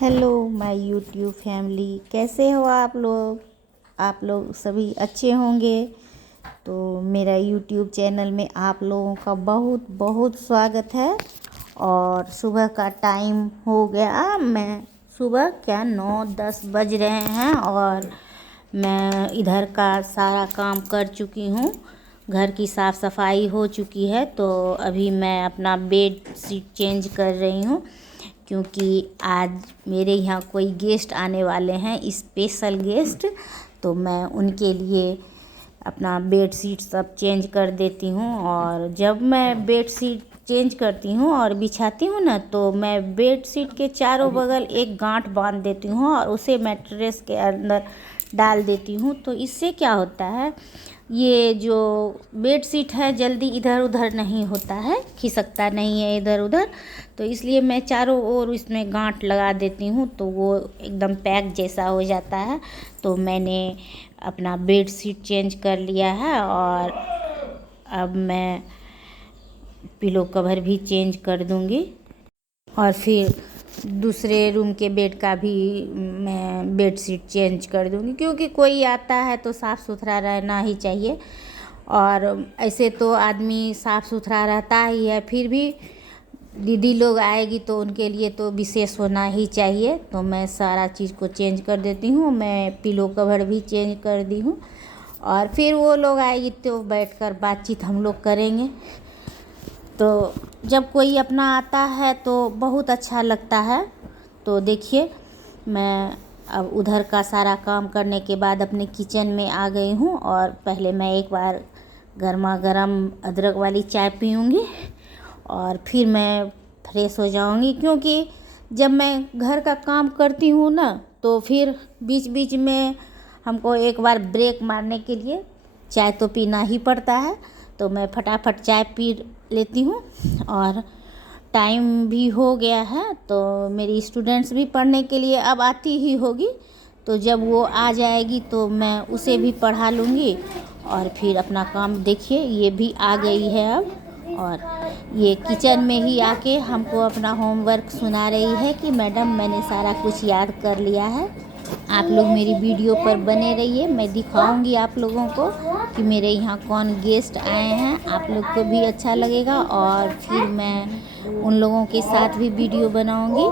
Hello my YouTube family, कैसे हो आप लोग सभी अच्छे होंगे। तो मेरा यूट्यूब चैनल में आप लोगों का बहुत बहुत स्वागत है। और सुबह का टाइम हो गया, मैं सुबह क्या 9-10 बज रहे हैं और मैं इधर का सारा काम कर चुकी हूँ। घर की साफ़ सफाई हो चुकी है, तो अभी मैं अपना बेड शीट चेंज कर रही हूँ, क्योंकि आज मेरे यहाँ कोई गेस्ट आने वाले हैं, स्पेशल गेस्ट। तो मैं उनके लिए अपना बेड शीट सब चेंज कर देती हूँ। और जब मैं बेड शीट चेंज करती हूँ और बिछाती हूँ ना, तो मैं बेड शीट के चारों बगल एक गांठ बांध देती हूँ और उसे मैट्रेस के अंदर डाल देती हूँ। तो इससे क्या होता है, ये जो बेड शीट है जल्दी इधर उधर नहीं होता है, खिसकता नहीं है इधर उधर। तो इसलिए मैं चारों ओर इसमें गांठ लगा देती हूँ, तो वो एकदम पैक जैसा हो जाता है। तो मैंने अपना बेड शीट चेंज कर लिया है और अब मैं पिलो कवर भी चेंज कर दूँगी। और फिर दूसरे रूम के बेड का भी मैं बेड शीट चेंज कर दूँगी, क्योंकि कोई आता है तो साफ़ सुथरा रहना ही चाहिए। और ऐसे तो आदमी साफ़ सुथरा रहता ही है, फिर भी दीदी लोग आएगी तो उनके लिए तो विशेष होना ही चाहिए। तो मैं सारा चीज़ को चेंज कर देती हूँ, मैं पिलो कवर भी चेंज कर दी हूँ। और फिर वो लोग आएगी तो बैठकर बातचीत हम लोग करेंगे। तो जब कोई अपना आता है तो बहुत अच्छा लगता है। तो देखिए, मैं अब उधर का सारा काम करने के बाद अपने किचन में आ गई हूँ, और पहले मैं एक बार गर्मा गर्म अदरक वाली चाय पीऊँगी और फिर मैं फ्रेश हो जाऊँगी। क्योंकि जब मैं घर का काम करती हूँ ना, तो फिर बीच बीच में हमको एक बार ब्रेक मारने के लिए चाय तो पीना ही पड़ता है। तो मैं फटाफट चाय पी लेती हूँ। और टाइम भी हो गया है, तो मेरी स्टूडेंट्स भी पढ़ने के लिए अब आती ही होगी। तो जब वो आ जाएगी तो मैं उसे भी पढ़ा लूँगी। और फिर अपना काम देखिए, ये भी आ गई है अब, और ये किचन में ही आके हमको अपना होमवर्क सुना रही है कि मैडम मैंने सारा कुछ याद कर लिया है। आप लोग मेरी वीडियो पर बने रहिए, मैं दिखाऊंगी आप लोगों को कि मेरे यहाँ कौन गेस्ट आए हैं। आप लोग को भी अच्छा लगेगा और फिर मैं उन लोगों के साथ भी वीडियो बनाऊंगी।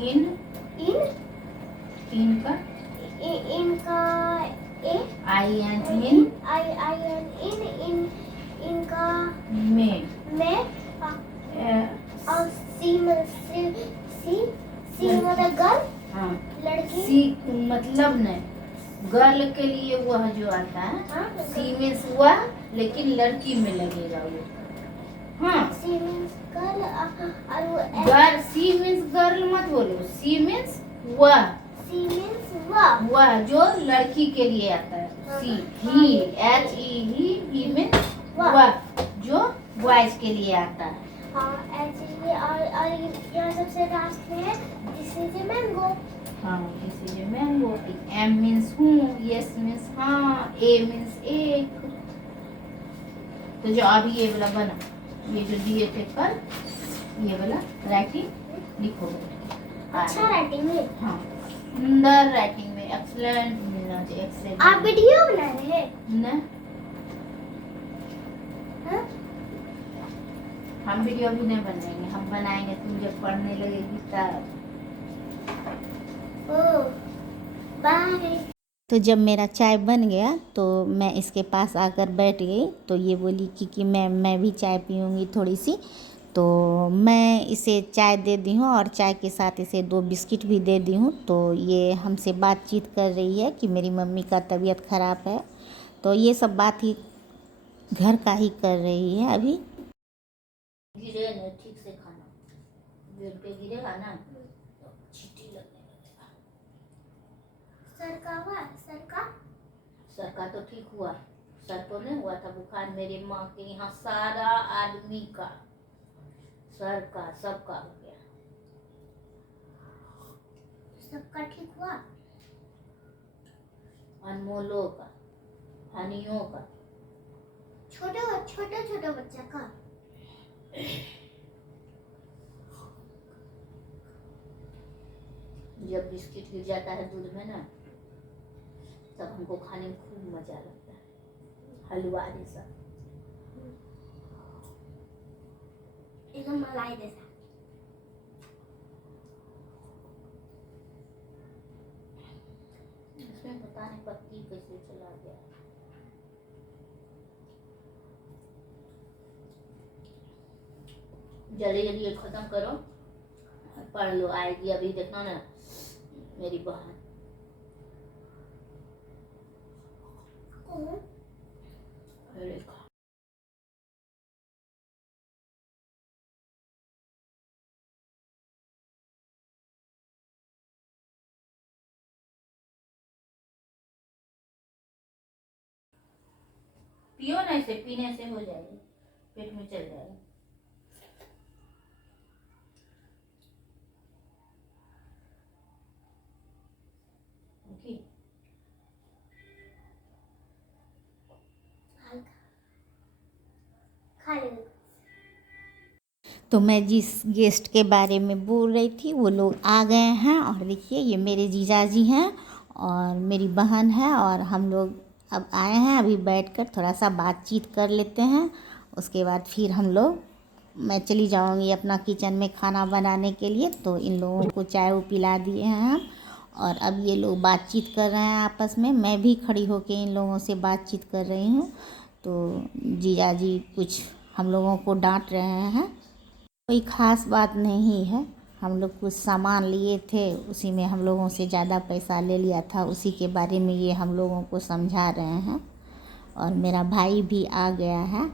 इन इन इनका इनका आई एन इन इनका में और सी मतलब गर्ल। हाँ, लड़की। सी मतलब नहीं, गर्ल के लिए वह जो आता है। हाँ, सी मीन्स वह, लेकिन लड़की में लगेगा वो। हाँ, सी मीन्स गर्ल और वो गर्ल। सी मीन्स गर्ल मत बोलो, सी मीन्स वह। सी मीन्स वह जो लड़की के लिए आता है। सी ही एच ई ही मीन्स वह जो बॉयज के लिए आता है। हाँ, ऐसे और यहाँ सबसे लास्ट में है दिस इज ए मैंगो। हाँ, this is a mango. M means हूँ, यस मीन्स हाँ, ए मीन्स एक। तो जो अभी ये वाला बना, ये जो दिए थे कल, ये वाला राइटिंग लिखो। अच्छा राइटिंग में। हाँ, सुंदर राइटिंग में, एक्सीलेंट मिलना चाहिए। एक्सीलेंट। आप वीडियो बना रहे हैं ना? हाँ? हम वीडियो भी नहीं बनाएंगे, हम बनाएंगे तुम जब पढ़ने लगेगी तब। बाय। तो जब मेरा चाय बन गया तो मैं इसके पास आकर बैठ गई। तो ये बोली कि मैं भी चाय पीऊँगी थोड़ी सी। तो मैं इसे चाय दे दी हूँ और चाय के साथ इसे 2 बिस्किट भी दे दी हूँ। तो ये हमसे बातचीत कर रही है कि मेरी मम्मी का तबीयत ख़राब है। तो ये सब बात ही घर का ही कर रही है अभी। गिरे न ठीक से खाना, गिर पे गिरेगा ना तो चींटी लगने लगेगा। सर का तो ठीक हुआ, सर को नहीं हुआ था बुखार। मेरे माँ के यहाँ सारा आदमी का, सर का, सबका हो गया। सबका ठीक हुआ, अनमोलों का, हनियों का, छोटे बच्चा का। जब बिस्किट गिर जाता है दूध में ना, तब हमको खाने में खूब मजा लगता है, हलवा जैसा, एकदम मलाई जैसा। इसमें पता नहीं पत्ती कैसे चला गया। जल्दी जल्दी ये खत्म करो, पढ़ लो, आएगी अभी, देखना ना मेरी बहन। रेखा पियो ना, इसे पीने से हो जाएगी, पेट में चल जाएगा। तो मैं जिस गेस्ट के बारे में बोल रही थी वो लोग आ गए हैं, और देखिए ये मेरे जीजाजी हैं और मेरी बहन है, और हम लोग अब आए हैं। अभी बैठकर थोड़ा सा बातचीत कर लेते हैं, उसके बाद फिर हम लोग, मैं चली जाऊंगी अपना किचन में खाना बनाने के लिए। तो इन लोगों को चाय वो पिला दिए हैं हम, और अब ये लोग बातचीत कर रहे हैं आपस में। मैं भी खड़ी होकर इन लोगों से बातचीत कर रही हूँ। तो जीजाजी कुछ हम लोगों को डांट रहे हैं, कोई ख़ास बात नहीं है। हम लोग कुछ सामान लिए थे, उसी में हम लोगों से ज़्यादा पैसा ले लिया था, उसी के बारे में ये हम लोगों को समझा रहे हैं। और मेरा भाई भी आ गया है,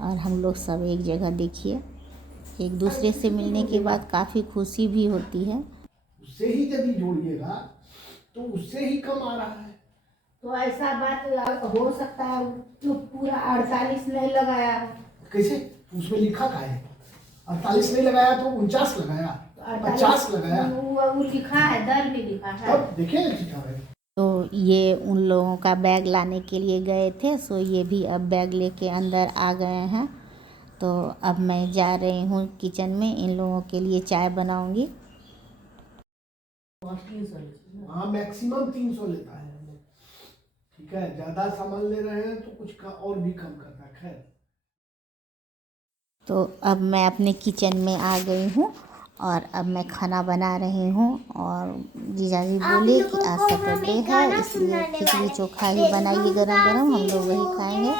और हम लोग सब एक जगह, देखिए, एक दूसरे से मिलने के बाद काफ़ी खुशी भी होती है। उससे ही यदि जोड़िएगा तो उससे ही कम आ रहा है। तो ऐसा बात हो सकता है, तो पूरा 48 नहीं लगाया, कैसे? उसमें लिखा का है 48 नहीं लगाया तो 49 लगाया, 50 लगाया, वो लिखा है, दर भी लिखा है। तब देखिए ना लिखा है। तो ये उन लोगों का बैग लाने के लिए गए थे, सो ये भी अब बैग लेके अंदर आ गए हैं। तो अब मैं जा रही हूँ किचन में, इन लोगों के लिए चाय बनाऊंगी। हाँ, मैक्सिमम 300 लेता है। ठीक है, ज़्यादा सामान ले रहे हैं तो कुछ का और भी कम करता है। खैर, तो अब मैं अपने किचन में आ गई हूँ, और अब मैं खाना बना रही हूँ। और जीजाजी बोले कि आज सैटरडे है, इसलिए खिचड़ी चोखा ही बनाइए गरम गरम, हम लोग वही खाएंगे।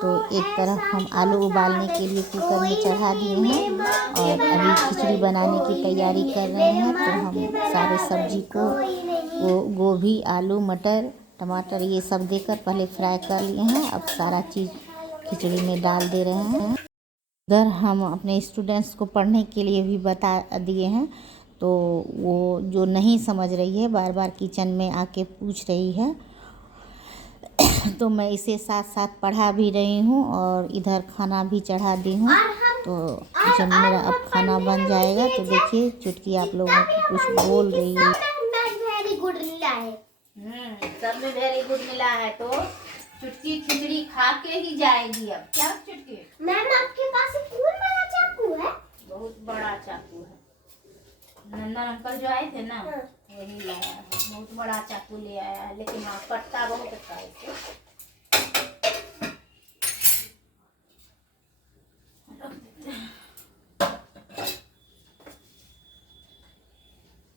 तो एक तरफ हम आलू उबालने के लिए कुकर में चढ़ा दिए हैं, और अभी खिचड़ी बनाने की तैयारी कर रहे हैं। तो हम सारे सब्जी को गोभी, आलू, मटर, टमाटर ये सब देकर पहले फ्राई कर लिए हैं। अब सारा चीज़ खिचड़ी में डाल दे रहे हैं। उधर हम अपने स्टूडेंट्स को पढ़ने के लिए भी बता दिए हैं। तो वो जो नहीं समझ रही है, बार बार किचन में आके पूछ रही है, तो मैं इसे साथ साथ पढ़ा भी रही हूँ, और इधर खाना भी चढ़ा दी हूँ। तो जब मेरा अब खाना बन जाएगा तो देखिए चुटकी आप लोगों को कुछ बोल रही है। वेरी गुड मिला है। सब में वेरी गुड मिला है, तो चुटकी खिचड़ी खा के ही जाएगी। अब क्या चुटकी? मैम आपके पास एक कौन बड़ा चाकू है? बहुत बड़ा चाकू है। नंदन अंकल जो आए थे ना, वही लाया है, बहुत बड़ा चाकू ले आया है, लेकिन हाँ कटता बहुत अच्छा है इसे।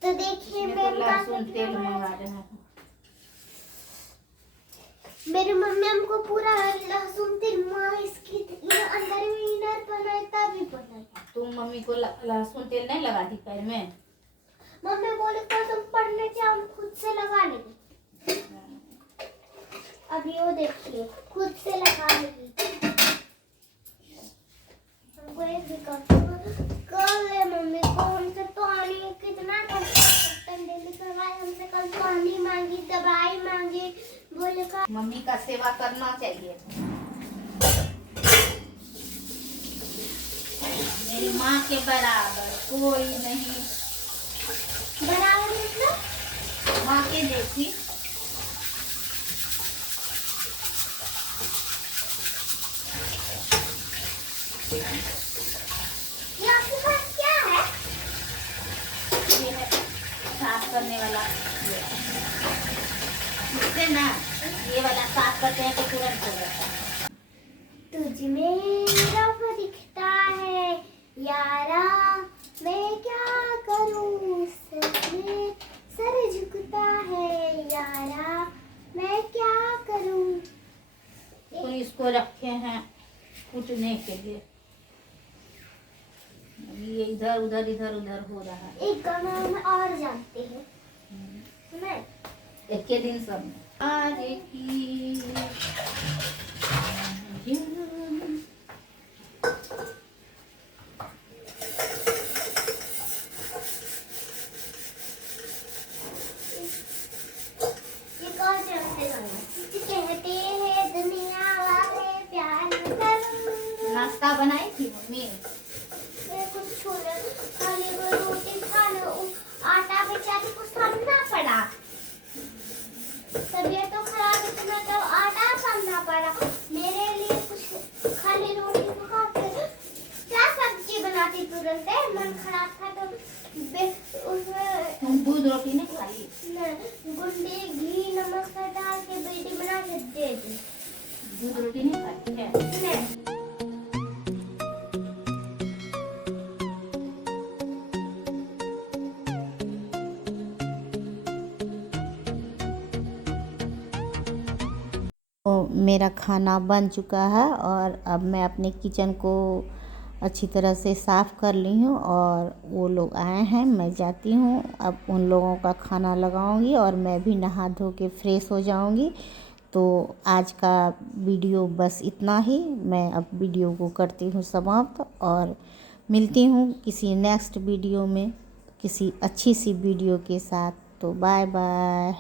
तो देखिए लहसुन तेल मंगा रहे हैं। मेरी मम्मी हमको पूरा लहसुन तेल मालिश की अंदर में इनर बनाए तभी बनाई। तुम मम्मी को लहसुन तेल नहीं लगाती पैर में? मम्मी बोले तो तुम पढ़ने से हम खुद से लगा लेंगे। अभी वो देखिए खुद से लगा लेगी। हमको एक भी कर ले मम्मी को, हमसे तो आने कितना डेली करवाए, हमसे कल तो आने मांगी, दवाई मांगी, बोले का मम्मी का सेवा करना चाहिए। मेरी माँ के बराबर कोई नहीं। बराबर मतलब माँ के जैसी। ये आपके पास क्या है? ये है साफ करने वाला इससे ना ये वाला साफ करते हैं तो तुरंत हो जाता है। तुझ में रब दिखता है यारा, मैं क्या करूं सच में सर झुकता है यारा, मैं क्या करूं। तो इसको रखे हैं कूटने के लिए, ये इधर उधर हो रहा है। एक गाना हम और जानते हैं, सुना है? एक के दिन सब आरे की ये कौन से गाते गाना? कहते हैं दुनिया वाले प्यार करो। नाश्ता बनाई थी मम्मी। मैं कुछ छोले खाने को रोटी खाना आटा बेचारी को सानना पड़ा। तबीयत तो खराब है तो मैं तो आटा सानना पड़ा। मेरे लिए कुछ खाली रोटी तो खाते क्या सब्जी बनाती तुरंत है। मन खराब था तो उसमें तुम दूध रोटी नहीं खाई? गुंडे घी नमक सब डाल के बेटी बना के दे दी। दूध रोटी नहीं खाई क्या? नहीं। तो मेरा खाना बन चुका है और अब मैं अपने किचन को अच्छी तरह से साफ़ कर ली हूँ और वो लोग आए हैं, मैं जाती हूँ अब उन लोगों का खाना लगाऊंगी और मैं भी नहा धो के फ्रेश हो जाऊंगी। तो आज का वीडियो बस इतना ही, मैं अब वीडियो को करती हूँ समाप्त और मिलती हूँ किसी नेक्स्ट वीडियो में किसी अच्छी सी वीडियो के साथ। तो बाय बाय।